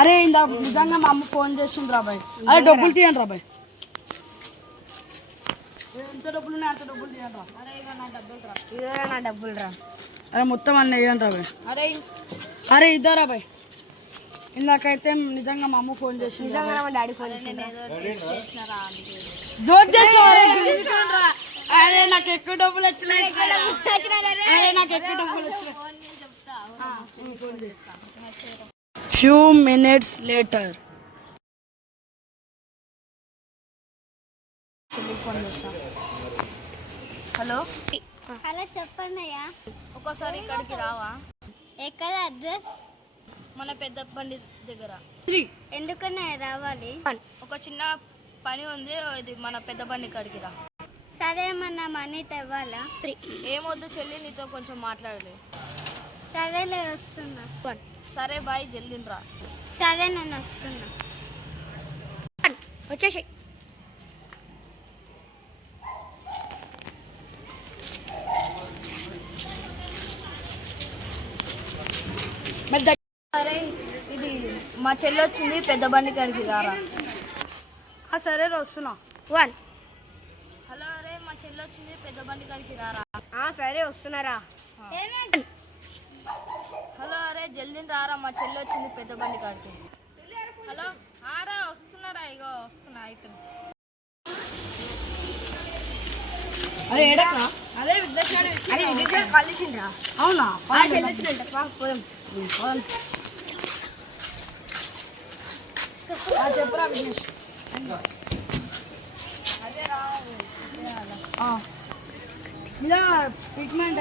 అరే ఇందా నిజంగా మా అమ్మ ఫోన్ చేసింది రాబాయ్. అరే డబ్బులు తీయండి రాబాయ్. ఎంత డబ్బులు ఉన్నాయి అంత డబ్బులు తీయండి రా. ఇదోరా నా డబ్బులు రా. అరే మొత్తం అన్నీ వేయండి రాబాయ్. అరే ఇద్దా రాబాయ్. ఇందాకైతే నిజంగా మా అమ్మ ఫోన్ చేసింది. నిజంగా మా డాడీ ఫోన్ జోక్ చేస్తా. అరే నాకు ఎక్కువ డబ్బులు వచ్చినాయి. అరే నాకు ఎక్కువ డబ్బులు వచ్చినాయి. Few minutes later. Hello hello చెప్పండి అయ్యా. ఒక్కోసారి ఇక్కడికి రావా? ఎక్కడ అడ్రస్? మన పెద్ద బండి దగ్గర. ఎందుకన్నా రావాలి? ఒక చిన్న పని ఉంది, ఇది మన పెద్ద బండి కాడికి రా. సరే మన మనీ తెవ్వాలా? ఏమొద్దు చెల్లి, నీతో కొంచెం మాట్లాడలే. సరేలే వస్తున్నా. సరే బాయ్, జల్దీ రా. సరే నేను వస్తున్నా. వచ్చేసి అరే ఇది మా చెల్లి వచ్చింది, పెద్ద బండి కాడికి రారా. సరే వస్తున్నా. 1 హలో అరే మా చెల్లి వచ్చింది, పెద్ద బండి కాడికి రారా. సరే వస్తున్నారా. హలో అరే జల్దీ రారా, మా చెల్లి వచ్చింది పెద్ద బండి కాడికి. హలో ఆరా వస్తున్నారా, ఇగో వస్తున్నా అయిపోయింది. అరే ఏడక్రా? అదే విద్వేషాడు కాల్ చేసిండ్రా. అవునా? చెల్లి వచ్చిందంట, పోదాం. చెప్పరా విఘ్నేష్. ఇలా ట్రీట్మెంట్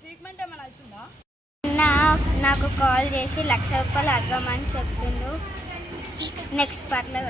ట్రీట్మెంట్ ఏమైనా అవుతుందా? నాకు కాల్ చేసి 1,00,000 రూపాయలు అడగమని చెప్పిండు. నెక్స్ట్ పార్ట్లో